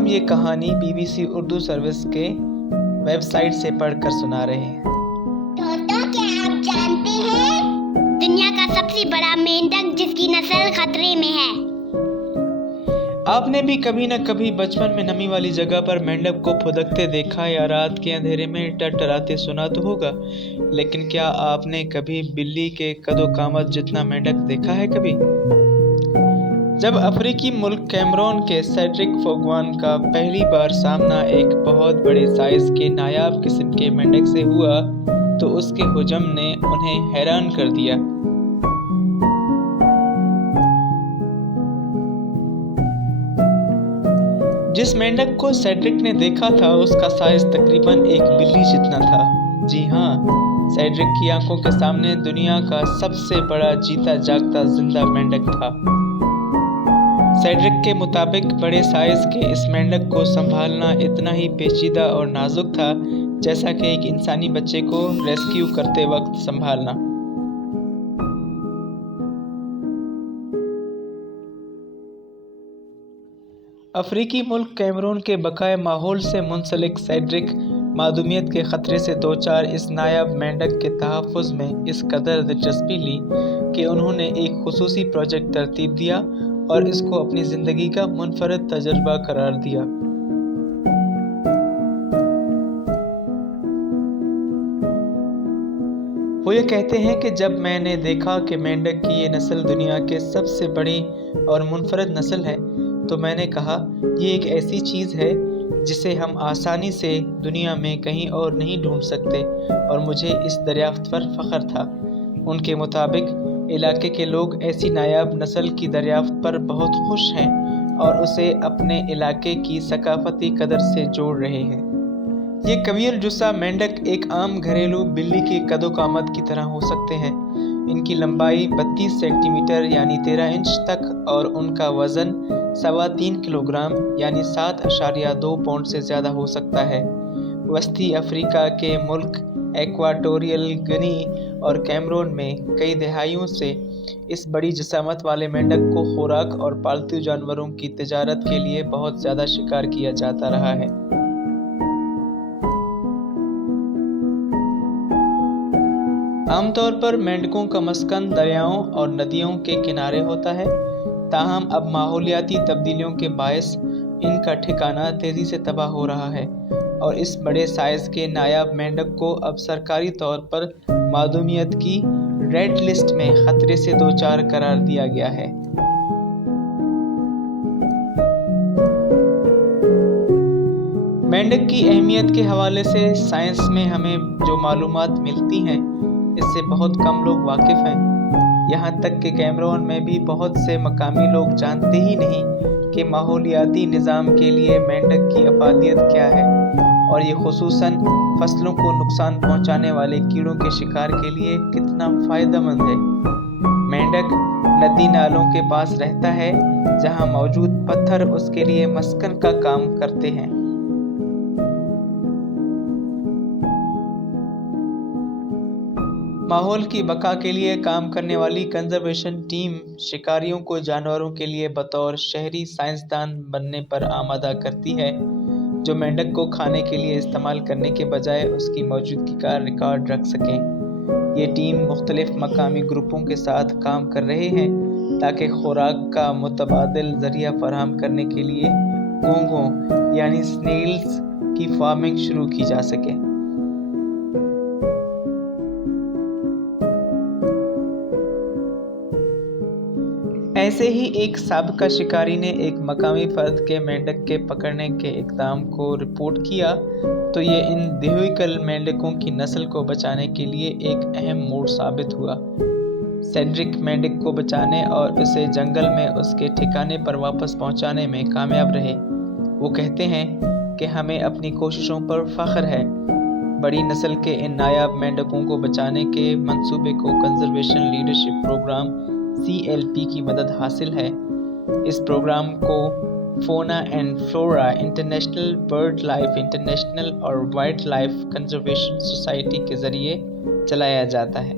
ہم یہ کہانی BBC اردو سروس کے ویب سائٹ سے پڑھ کر سنا رہے ہیں۔ دوستوں، کیا آپ جانتے ہیں دنیا کا سب سے بڑا مینڈک جس کی نسل خطرے میں ہے؟ آپ نے بھی کبھی نہ کبھی بچپن میں نمی والی جگہ پر مینڈک کو پھدکتے دیکھا یا رات کے اندھیرے میں ٹٹراتے سنا تو ہوگا، لیکن کیا آپ نے کبھی بلی کے قد و قامت جتنا مینڈک دیکھا ہے کبھی؟ جب افریقی ملک کیمرون کے سیڈرک فوگوان کا پہلی بار سامنا ایک بہت بڑے سائز کے نایاب قسم کے مینڈک سے ہوا تو اس کے حجم نے انہیں حیران کر دیا۔ جس مینڈک کو سیڈرک نے دیکھا تھا اس کا سائز تقریباً ایک بلی جتنا تھا۔ جی ہاں، سیڈرک کی آنکھوں کے سامنے دنیا کا سب سے بڑا جیتا جاگتا زندہ مینڈک تھا۔ سیڈرک کے مطابق بڑے سائز کے اس مینڈک کو سنبھالنا اتنا ہی پیچیدہ اور نازک تھا جیسا کہ ایک انسانی بچے کو ریسکیو کرتے وقت سنبھالنا۔ افریقی ملک کیمرون کے بقائے ماحول سے منسلک سیڈرک معدومیت کے خطرے سے دوچار اس نایاب مینڈک کے تحفظ میں اس قدر دلچسپی لی کہ انہوں نے ایک خصوصی پروجیکٹ ترتیب دیا اور اس کو اپنی زندگی کا منفرد تجربہ قرار دیا۔ وہ یہ کہتے ہیں کہ جب میں نے دیکھا کہ مینڈک کی یہ نسل دنیا کے سب سے بڑی اور منفرد نسل ہے تو میں نے کہا یہ ایک ایسی چیز ہے جسے ہم آسانی سے دنیا میں کہیں اور نہیں ڈھونڈ سکتے اور مجھے اس دریافت پر فخر تھا۔ ان کے مطابق علاقے کے لوگ ایسی نایاب نسل کی دریافت پر بہت خوش ہیں اور اسے اپنے علاقے کی ثقافتی قدر سے جوڑ رہے ہیں۔ یہ کبیر جثہ مینڈک ایک عام گھریلو بلی کے قد و قامت کی طرح ہو سکتے ہیں۔ ان کی لمبائی 32 سینٹی میٹر یعنی 13 انچ تک اور ان کا وزن 3.25 کلوگرام یعنی 7.2 پاؤنڈ سے زیادہ ہو سکتا ہے۔ وسطی افریقہ کے ملک ایکواٹوریل گنی اور کیمرون میں کئی دہائیوں سے اس بڑی جسامت والے مینڈک کو خوراک اور پالتو جانوروں کی تجارت کے لیے بہت زیادہ شکار کیا جاتا رہا ہے۔ عام طور پر مینڈکوں کا مسکن دریاؤں اور ندیوں کے کنارے ہوتا ہے، تاہم اب ماحولیاتی تبدیلیوں کے باعث ان کا ٹھکانہ تیزی سے تباہ ہو رہا ہے اور اس بڑے سائز کے نایاب مینڈک کو اب سرکاری طور پر معدومیت کی ریڈ لسٹ میں خطرے سے دوچار قرار دیا گیا ہے۔ مینڈک کی اہمیت کے حوالے سے سائنس میں ہمیں جو معلومات ملتی ہیں اس سے بہت کم لوگ واقف ہیں۔ یہاں تک کہ کیمرون میں بھی بہت سے مقامی لوگ جانتے ہی نہیں کہ ماحولیاتی نظام کے لیے مینڈک کی افادیت کیا ہے اور یہ خصوصاً فصلوں کو نقصان پہنچانے والے کیڑوں کے شکار کے لیے کتنا فائدہ مند ہے۔ مینڈک ندی نالوں کے پاس رہتا ہے جہاں موجود پتھر اس کے لیے مسکن کا کام کرتے ہیں۔ ماحول کی بقا کے لیے کام کرنے والی کنزرویشن ٹیم شکاریوں کو جانوروں کے لیے بطور شہری سائنسدان بننے پر آمادہ کرتی ہے جو مینڈک کو کھانے کے لیے استعمال کرنے کے بجائے اس کی موجودگی کا ریکارڈ رکھ سکیں۔ یہ ٹیم مختلف مقامی گروپوں کے ساتھ کام کر رہے ہیں تاکہ خوراک کا متبادل ذریعہ فراہم کرنے کے لیے گھونگھوں یعنی سنیلز کی فارمنگ شروع کی جا سکے۔ ایسے ہی ایک سابقہ شکاری نے ایک مقامی فرد کے مینڈک کے پکڑنے کے اقدام کو رپورٹ کیا تو یہ ان دیہویکل مینڈکوں کی نسل کو بچانے کے لیے ایک اہم موڑ ثابت ہوا۔ سیڈرک مینڈک کو بچانے اور اسے جنگل میں اس کے ٹھکانے پر واپس پہنچانے میں کامیاب رہے۔ وہ کہتے ہیں کہ ہمیں اپنی کوششوں پر فخر ہے۔ بڑی نسل کے ان نایاب مینڈکوں کو بچانے کے منصوبے کو کنزرویشن لیڈرشپ پروگرام CLP کی مدد حاصل ہے۔ اس پروگرام کو fauna and flora international, birdlife international اور وائلڈ لائف کنزرویشن سوسائٹی کے ذریعے چلایا جاتا ہے۔